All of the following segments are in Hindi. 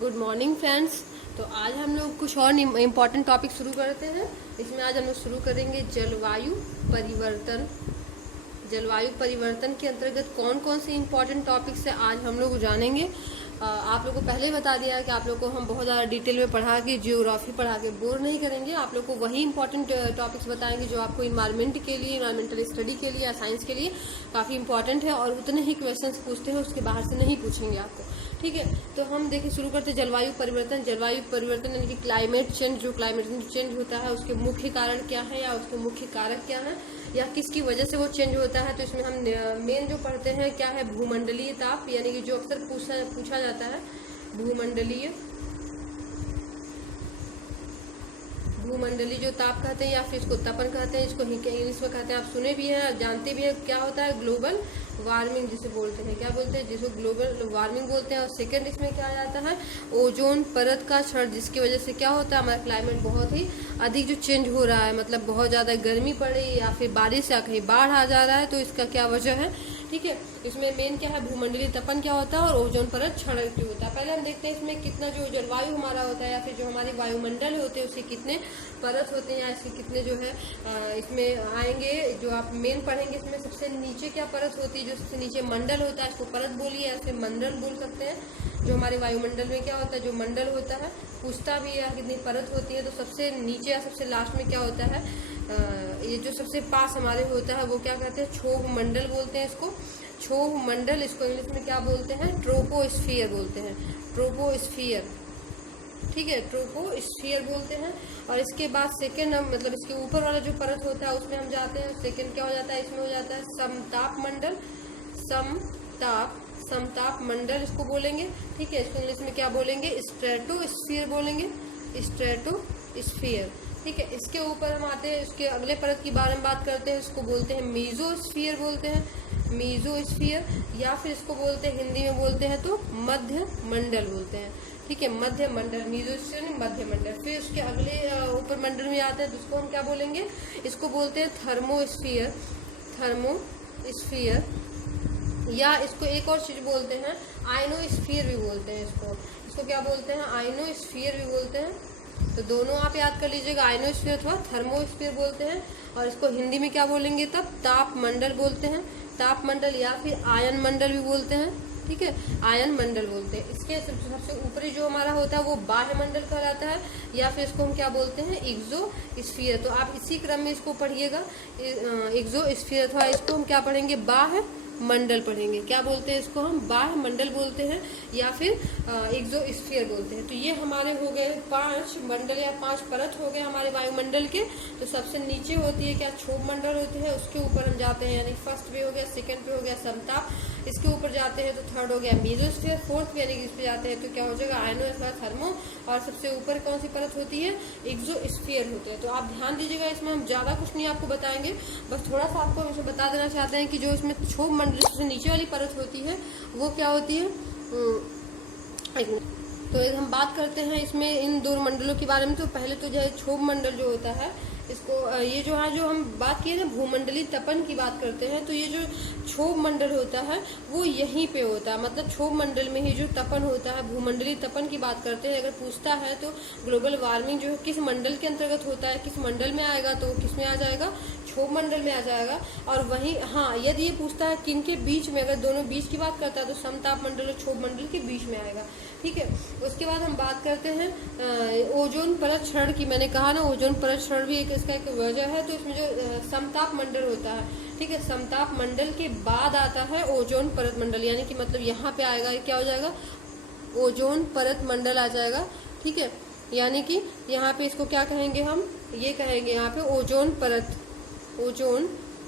Good morning friends. तो आज हम लोग कुछ और इम्पोर्टेंट टॉपिक शुरू करते हैं। इसमें आज हम लोग शुरू करेंगे जलवायु परिवर्तन। जलवायु परिवर्तन के अंतर्गत कौन कौन से इम्पोर्टेंट टॉपिक्स है आज हम लोग जानेंगे। आप लोग को पहले ही बता दिया है कि आप लोग को हम बहुत ज़्यादा डिटेल में पढ़ा के जियोग्राफी पढ़ा के बोर नहीं करेंगे। आप लोग को वही इंपॉर्टेंट टॉपिक्स बताएंगे जो आपको इन्वायरमेंट के लिए, इन्वायरमेंटल स्टडी के लिए या साइंस के लिए काफ़ी इंपॉर्टेंट है और उतने ही क्वेश्चंस पूछते हैं, उसके बाहर से नहीं पूछेंगे आपको। ठीक है, तो हम देखिए शुरू करते हैं जलवायु परिवर्तन। जलवायु परिवर्तन यानी कि क्लाइमेट चेंज, जो क्लाइमेट चेंज होता है उसके मुख्य कारण क्या है या उसके मुख्य कारक क्या है या किसकी वजह से वो चेंज होता है। तो इसमें हम मेन जो पढ़ते हैं क्या है, भूमंडलीय ताप, यानी कि जो अक्सर पूछा जाता है भूमंडलीय जो ताप कहते हैं या फिर इसको तपन कहते हैं, इसको इंग्लिश में कहते हैं, आप सुने भी हैं जानते भी हैं क्या होता है, ग्लोबल वार्मिंग जिसे बोलते हैं। क्या बोलते हैं? जिसको ग्लोबल वार्मिंग बोलते हैं। और सेकंड इसमें क्या आ जाता है, ओजोन परत का क्षरण, जिसकी वजह से क्या होता है, हमारा क्लाइमेट बहुत ही अधिक जो चेंज हो रहा है, मतलब बहुत ज़्यादा गर्मी पड़ रही है या फिर बारिश या कहीं बाढ़ आ जा रहा है, तो इसका क्या वजह है। ठीक है, इसमें मेन क्या है, भूमंडलीय तपन क्या होता है और ओजोन परत क्षरण क्यों होता है। पहले हम देखते हैं इसमें कितना जो जलवायु हमारा होता है या फिर जो हमारे वायुमंडल होते हैं उसके कितने परत होते हैं या इसके कितने जो है इसमें आएंगे। जो आप मेन पढ़ेंगे इसमें सबसे नीचे क्या परत होती है, जो सबसे नीचे मंडल होता है, इसको परत बोलिए या फिर मंडल बोल सकते हैं। जो हमारे वायुमंडल में क्या होता है, जो मंडल होता है पूछता भी है कितनी परत होती है। तो सबसे नीचे या सबसे लास्ट में क्या होता है, ये जो सबसे पास हमारे होता है वो क्या कहते हैं, क्षोभ मंडल बोलते हैं इसको। क्षोभ मंडल, इसको इंग्लिश में क्या बोलते हैं, ट्रोपोस्फियर बोलते हैं, ट्रोपोस्फियर। ठीक है, ट्रोपोस्फियर बोलते हैं। और इसके बाद सेकेंड हम मतलब इसके ऊपर वाला जो परत होता है उसमें हम जाते हैं। सेकेंड क्या हो जाता है, इसमें हो जाता है समताप मंडल, समताप मंडल इसको बोलेंगे। ठीक है, इसको इंग्लिश में क्या बोलेंगे, स्ट्रेटोस्फियर बोलेंगे, स्ट्रेटोस्फियर। ठीक है, इसके ऊपर हम आते हैं, इसके अगले परत की बारे में बात करते हैं, इसको बोलते हैं मीजोस्फियर बोलते हैं, मीजोस्फियर। या फिर इसको बोलते हैं, हिंदी में बोलते हैं तो मध्य मंडल बोलते हैं। ठीक है, मध्य मंडल, मीजोस्फियर मध्य मंडल। फिर उसके अगले ऊपर मंडल में आते हैं तो उसको हम क्या बोलेंगे, इसको बोलते हैं थर्मोस्फियर, थर्मोस्फियर। या इसको एक और चीज बोलते हैं, आइनोस्फियर भी बोलते हैं इसको क्या बोलते हैं, आइनोस्फियर भी बोलते हैं। तो दोनों आप याद कर लीजिएगा, आइनोस्फीयर अथवा थर्मोस्फीयर बोलते हैं। और इसको हिंदी में क्या बोलेंगे तब, ताप मंडल बोलते हैं, ताप मंडल या फिर आयन मंडल भी बोलते हैं। ठीक है, आयन मंडल बोलते हैं। इसके सबसे ऊपरी जो हमारा होता है वो बाह्य मंडल कहलाता है या फिर इसको हम क्या बोलते हैं, एक्सोस्फीयर। तो आप इसी क्रम में इसको पढ़िएगा, एक्सोस्फीयर अथवा इसको हम क्या पढ़ेंगे, बाह्य मंडल पढ़ेंगे। क्या बोलते हैं इसको, हम बाह्य मंडल बोलते हैं या फिर एक्सोस्फीयर बोलते हैं। तो ये हमारे हो गए 5 मंडल या 5 परत हो गए हमारे वायुमंडल के। तो सबसे नीचे होती है क्या, क्षोभ मंडल होती है, उसके ऊपर हम जाते हैं, यानी फर्स्ट पे हो गया, सेकंड पे हो गया समताप, इसके ऊपर जाते हैं तो थर्ड हो गया मीजोस्फीयर, फोर्थ पे यानी कि इस पे जाते हैं तो क्या हो जाएगा, आयनो अथवा थर्मो। और सबसे ऊपर कौन सी परत होती है, एक्सोस्फीयर होते हैं। तो आप ध्यान दीजिएगा, इसमें हम ज्यादा कुछ नहीं आपको बताएंगे, बस थोड़ा सा आपको इसमें बता देना चाहते हैं कि जो इसमें क्षोभ मंडल सबसे नीचे वाली परत होती है वो क्या होती है। तो हम बात करते हैं इसमें इन दो मंडलों के बारे में। तो पहले तो जो है क्षोभ मंडल जो होता है, इसको ये जो है जो हम बात किए ना भूमंडलीय तपन की बात करते हैं, तो ये जो क्षोभ मंडल होता है वो यहीं पे होता है, मतलब क्षोभ मंडल में ही जो तपन होता है, भूमंडलीय तपन की बात करते हैं। अगर पूछता है तो ग्लोबल वार्मिंग जो है किस मंडल के अंतर्गत होता है, किस मंडल में आएगा, तो किस में आ जाएगा, क्षोभ मंडल में आ जाएगा। और वहीं हाँ, यदि ये पूछता है किन के बीच में, अगर दोनों बीच की बात करता है तो समताप मंडल और क्षोभ मंडल के बीच में आएगा। ठीक है, उसके बाद हम बात करते हैं ओजोन परत क्षरण की। मैंने कहा ना, ओजोन परत क्षरण भी एक इसका एक वजह है। तो इसमें जो समताप मंडल होता है, ठीक है, समताप मंडल के बाद आता है ओजोन परत मंडल, यानी कि मतलब यहाँ पे आएगा, क्या हो जाएगा, ओजोन परत मंडल आ जाएगा। ठीक है, यानी कि यहाँ पे इसको क्या कहेंगे, हम ये कहेंगे यहाँ पे ओजोन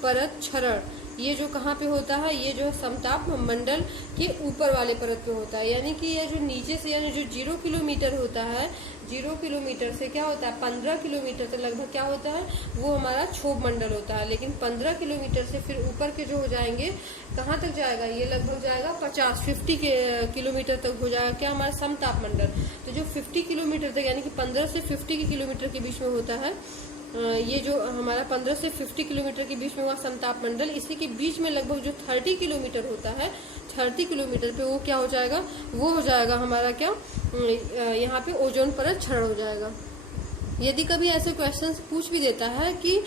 परत क्षरण। ये जो कहाँ पे होता है, ये जो समताप मंडल के ऊपर वाले परत पे होता है। यानी कि ये जो नीचे से, यानी जो 0 किलोमीटर होता है, 0 किलोमीटर से क्या होता है, 15 किलोमीटर तक लगभग क्या होता है, वो हमारा क्षोभ मंडल होता है। लेकिन 15 किलोमीटर से फिर ऊपर के जो हो जाएंगे, कहाँ तक जाएगा, ये लगभग जाएगा 50 किलोमीटर तक हो जाएगा क्या, हमारा समताप मंडल। तो जो 50 किलोमीटर तक, यानी कि 15 से 50 किलोमीटर के बीच में होता है, ये जो हमारा 15 से 50 किलोमीटर के बीच में हुआ समताप मंडल, इसी के बीच में लगभग जो 30 किलोमीटर होता है, 30 किलोमीटर पे वो क्या हो जाएगा, वो हो जाएगा हमारा क्या, यहाँ पे ओजोन परत क्षरण हो जाएगा। यदि कभी ऐसे क्वेश्चंस पूछ भी देता है कि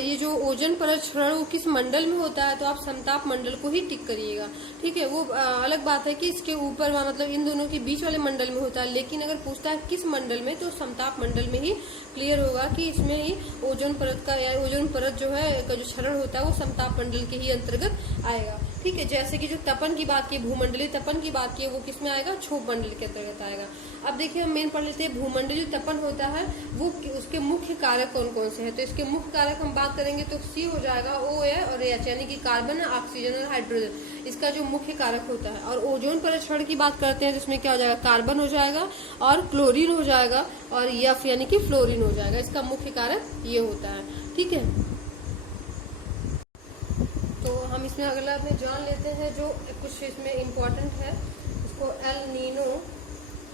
ये जो ओजोन परत क्षरण वो किस मंडल में होता है, तो आप समताप मंडल को ही टिक करिएगा, ठीक है। वो अलग बात है कि इसके ऊपर मतलब इन दोनों के बीच वाले मंडल में होता है, लेकिन अगर पूछता है किस मंडल में, तो समताप मंडल में ही क्लियर होगा कि इसमें ही ओजोन परत का या ओजोन परत जो है का जो क्षरण होता है वो समताप मंडल के ही अंतर्गत आएगा, ठीक है। जैसे कि जो तपन की बात की, भूमंडलीय तपन की बात की, वो किस में आएगा, क्षोभ मंडल के अंतर्गत आएगा। अब देखिए हम मेन पढ़ लेते हैं, भूमंडलीय तपन होता है वो उसके मुख्य कारक कौन कौन से हैं। तो इसके मुख्य कारक हम बात करेंगे तो सी हो जाएगा, ओ है और एच, यानी कि कार्बन, ऑक्सीजन और हाइड्रोजन, इसका जो मुख्य कारक होता है। और ओजोन परत क्षरण की बात करते हैं जिसमें क्या हो जाएगा, कार्बन हो जाएगा और क्लोरीन हो जाएगा और एफ यानी कि फ्लोरीन हो जाएगा, इसका मुख्य कारक ये होता है, ठीक है। तो हम इसमें अगला में जान लेते हैं जो कुछ इसमें इम्पोर्टेंट है, इसको एल नीनो,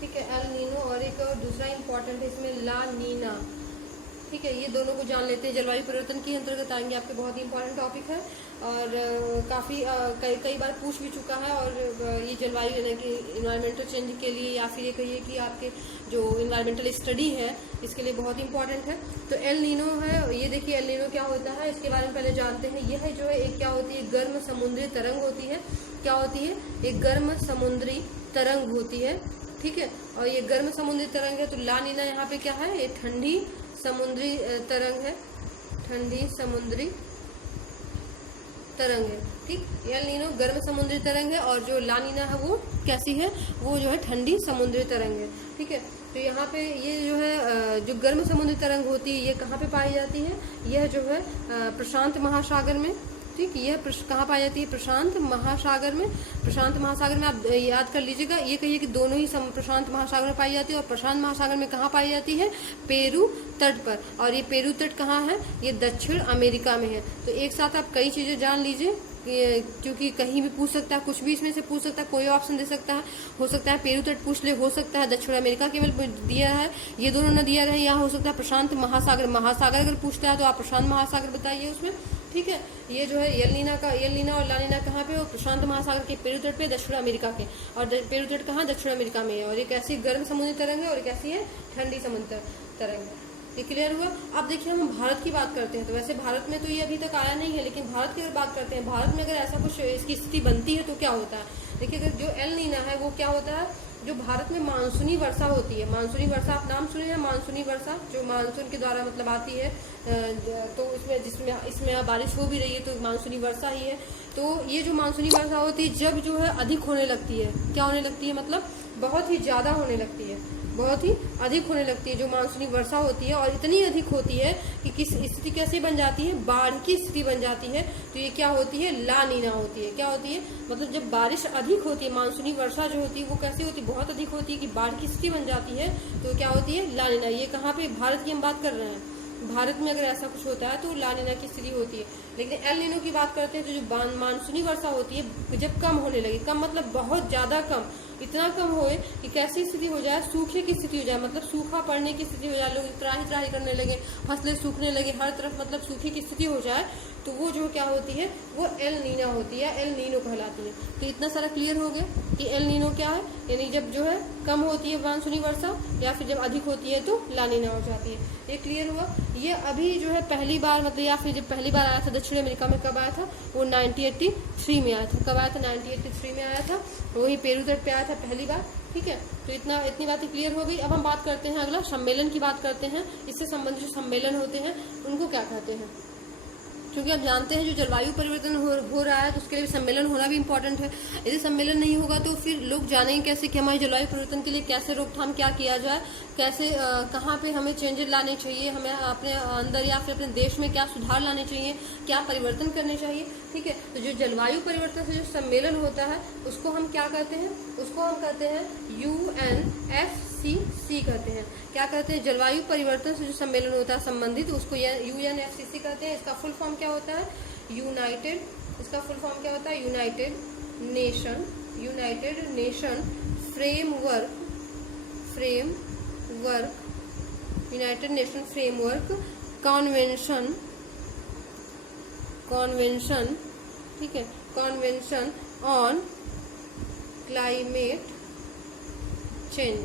ठीक है, एल नीनो, और एक और दूसरा इम्पोर्टेंट है इसमें ला नीना, ठीक है। ये दोनों को जान लेते हैं, जलवायु परिवर्तन के अंतर्गत आएंगे, आपके बहुत ही इंपॉर्टेंट टॉपिक है और काफ़ी कई बार पूछ भी चुका है। और ये जलवायु यानी कि इन्वायरमेंटल चेंज के लिए या फिर ये कहिए कि आपके जो इन्वायरमेंटल स्टडी है इसके लिए बहुत इंपॉर्टेंट है। तो एल नीनो है, ये देखिए एल नीनो क्या होता है, इसके बारे में पहले जानते हैं। यह जो है एक क्या होती है, गर्म समुद्री तरंग होती है। क्या होती है, एक गर्म समुद्री तरंग होती है, ठीक है। और ये गर्म समुद्री तरंग है। तो ला नीना यहाँ पे क्या है, ये ठंडी समुद्री तरंग है, ठंडी समुद्री तरंग है, ठीक। एल नीनो गर्म समुद्री तरंग है और जो ला नीना है वो कैसी है, वो जो है ठंडी समुद्री तरंग है, ठीक है। तो यहाँ पे ये जो है जो गर्म समुद्री तरंग होती है ये कहाँ पे पाई जाती है, यह जो है प्रशांत महासागर में, ठीक। यह कहाँ पाई जाती है, प्रशांत महासागर में। प्रशांत महासागर में आप याद कर लीजिएगा, ये कहिए कि दोनों ही प्रशांत महासागर में पाई जाती है। और प्रशांत महासागर में कहाँ पाई जाती है, पेरू तट पर। और ये पेरू तट कहाँ है, ये दक्षिण अमेरिका में है। तो एक साथ आप कई चीजें जान लीजिए, क्योंकि कहीं भी पूछ सकता है, कुछ भी इसमें से पूछ सकता है, कोई ऑप्शन दे सकता है। हो सकता है पेरू तट पूछ ले, हो सकता है दक्षिण अमेरिका केवल दिया है, ये दोनों न दिया रहे, या हो सकता है प्रशांत महासागर। महासागर अगर पूछता है तो आप प्रशांत महासागर बताइए उसमें, ठीक है। ये जो है एल नीना और ला नीना कहाँ पे हो, प्रशांत महासागर के पेरू तट पे, दक्षिण अमेरिका के। और पेरू तट कहाँ, दक्षिण अमेरिका में है। और एक ऐसी गर्म समुद्री तरंग है और एक ऐसी है ठंडी समुद्री तरंग है। ये क्लियर हुआ। अब देखिए हम भारत की बात करते हैं, तो वैसे भारत में तो ये अभी तक आया नहीं है, लेकिन भारत की अगर बात करते हैं, भारत में अगर ऐसा कुछ इसकी स्थिति बनती है तो क्या होता है। देखिए अगर जो एल नीना है वो क्या होता है, जो भारत में मानसूनी वर्षा होती है, मानसूनी वर्षा आप नाम सुने हैं, मानसूनी वर्षा जो मानसून के द्वारा मतलब आती है, तो इसमें बारिश हो भी रही है तो मानसूनी वर्षा ही है। तो ये जो मानसूनी वर्षा होती है जब जो है अधिक होने लगती है, क्या होने लगती है, मतलब बहुत ही ज्यादा होने लगती है, बहुत ही अधिक होने लगती है जो मानसूनी वर्षा होती है। और इतनी अधिक होती है कि किस स्थिति कैसे बन जाती है, बाढ़ की स्थिति बन जाती है। तो ये क्या होती है, ला नीना होती है। क्या होती है, मतलब जब बारिश अधिक होती है, मानसूनी वर्षा जो होती है वो कैसी होती है, बहुत अधिक होती है कि बाढ़ की स्थिति बन जाती है, तो क्या होती है, ला नीना। ये कहाँ पे, भारत की हम बात कर रहे हैं, भारत में अगर ऐसा कुछ होता है तो ला नीना की स्थिति होती है। लेकिन एल नीनो की बात करते हैं तो जो मानसूनी वर्षा होती है जब कम होने लगी, कम मतलब बहुत ज्यादा कम, इतना कम होए कि कैसी स्थिति हो जाए, सूखे की स्थिति हो जाए, मतलब सूखा पड़ने की स्थिति हो जाए, लोग त्राही करने लगे, फसलें सूखने लगे, हर तरफ मतलब सूखे की स्थिति हो जाए, तो वो जो क्या होती है वो एल नीना होती है, एल नीनो कहलाती है। तो इतना सारा क्लियर हो गया कि एल नीनो क्या है, यानी जब जो है कम होती है मानसूनी वर्षा या फिर जब अधिक होती है तो ला नीना हो जाती है। ये क्लियर हुआ। ये अभी जो है पहली बार मतलब या फिर जब पहली बार आया था दक्षिण अमेरिका में, कब आया था, वो 1983 में आया था। कब आया था, 1983 में आया था, वही पेरू तट पे आया था पहली बार, ठीक है। तो इतनी बातें क्लियर हो गई। अब हम बात करते हैं अगला सम्मेलन की बात करते हैं। इससे संबंधित जो सम्मेलन होते हैं उनको क्या कहते हैं, क्योंकि आप जानते हैं जो जलवायु परिवर्तन हो रहा है तो उसके लिए सम्मेलन होना भी इम्पोर्टेंट है। यदि सम्मेलन नहीं होगा तो फिर लोग जानेंगे कैसे कि हमारे जलवायु परिवर्तन के लिए कैसे रोकथाम क्या किया जाए, कैसे कहाँ पे हमें चेंजेस लाने चाहिए, हमें अपने अंदर या फिर अपने देश में क्या सुधार लाने चाहिए, क्या परिवर्तन करने चाहिए, ठीक है। तो जो जलवायु परिवर्तन से जो सम्मेलन होता है उसको हम क्या कहते हैं, उसको हम कहते हैं UNFCCC कहते हैं। क्या कहते हैं, जलवायु परिवर्तन से जो सम्मेलन होता है संबंधित, उसको UNFCCC कहते हैं। इसका फुल फॉर्म क्या होता है, यूनाइटेड, इसका फुल फॉर्म क्या होता है, United nation United nation framework convention, ठीक है, कॉन्वेंशन ऑन क्लाइमेट चेंज।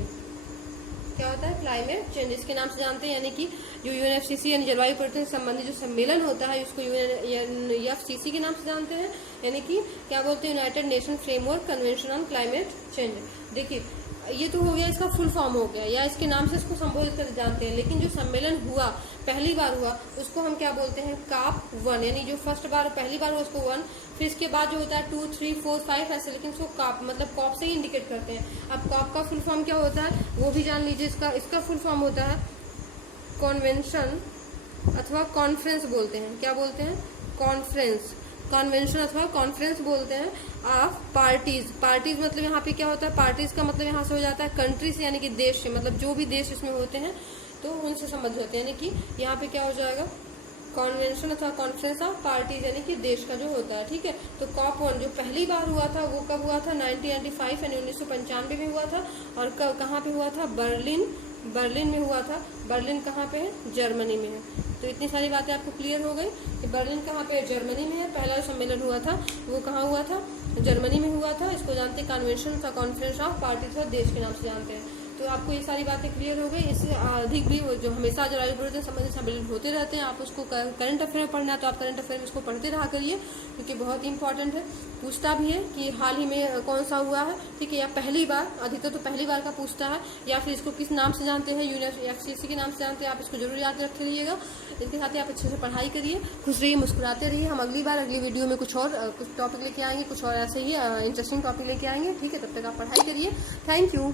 क्या होता है? क्लाइमेट चेंज, इसके नाम से जानते हैं, यानी कि जो यूएनएफसीसी यानी जलवायु परिवर्तन से संबंधित जो सम्मेलन होता है उसको यूएनएफसीसी के नाम से जानते हैं, यानी कि क्या बोलते हैं? United nation framework convention on climate change. देखिए ये तो हो गया, इसका फुल फॉर्म हो गया, या इसके नाम से इसको संबोधित कर जानते हैं। लेकिन जो सम्मेलन हुआ, पहली बार हुआ, उसको हम क्या बोलते हैं? COP1, यानी जो फर्स्ट बार पहली बार हुआ उसको 1, फिर इसके बाद जो होता है 2, 3, 4, 5 ऐसे, लेकिन उसको कॉप मतलब कॉप से ही इंडिकेट करते हैं। अब कॉप का फुल फॉर्म क्या होता है वो भी जान लीजिए। इसका फुल फॉर्म होता है कॉन्वेंशन अथवा कॉन्फ्रेंस बोलते हैं। क्या बोलते हैं? कॉन्फ्रेंस, कॉन्वेंशन अथवा कॉन्फ्रेंस बोलते हैं ऑफ पार्टीज। पार्टीज मतलब यहाँ पे क्या होता है? पार्टीज का मतलब यहाँ से हो जाता है कंट्री से, यानी कि देश से, मतलब जो भी देश इसमें होते हैं तो उनसे संबंधित होते हैं, यानी कि यहाँ पे क्या हो जाएगा? कॉन्वेंशन अथवा कॉन्फ्रेंस ऑफ पार्टीज, यानी कि देश का जो होता है। ठीक है, तो COP1 जो पहली बार हुआ था वो कब हुआ था? 1995 यानी 1995 में हुआ था। और कहाँ पे हुआ था? बर्लिन में हुआ था। बर्लिन कहाँ पे है? जर्मनी में है। तो इतनी सारी बातें आपको क्लियर हो गई कि बर्लिन कहाँ पे है? जर्मनी में है। पहला जो सम्मेलन हुआ था वो कहाँ हुआ था? जर्मनी में हुआ था। इसको जानते हैं कन्वेंशन का कॉन्फ्रेंस ऑफ पार्टीज और देश के नाम से जानते हैं। तो आपको ये सारी बातें क्लियर हो गई। इससे अधिक भी जो हमेशा जलवायु परिवर्तन संबंधित सम्मेलन होते रहते हैं, आप उसको करंट अफेयर में पढ़ना है तो आप करंट अफेयर में इसको पढ़ते रहा करिए, क्योंकि बहुत इंपॉर्टेंट है। पूछता भी है कि हाल ही में कौन सा हुआ है, ठीक है, या पहली बार, अधिकतर तो पहली बार का पूछता है, या फिर इसको किस नाम से जानते हैं? यूएनएफसीसी के नाम से जानते हैं। आप इसको जरूर याद रखे रहिएगा। इसके साथ ही आप अच्छे से पढ़ाई करिए, खुश रहिए, मुस्कुराते रहिए। हम अगली वीडियो में कुछ टॉपिक लेके आएंगे, कुछ और ऐसे ही इंटरेस्टिंग टॉपिक लेके आएंगे। ठीक है, तब तक आप पढ़ाई करिए। Thank you.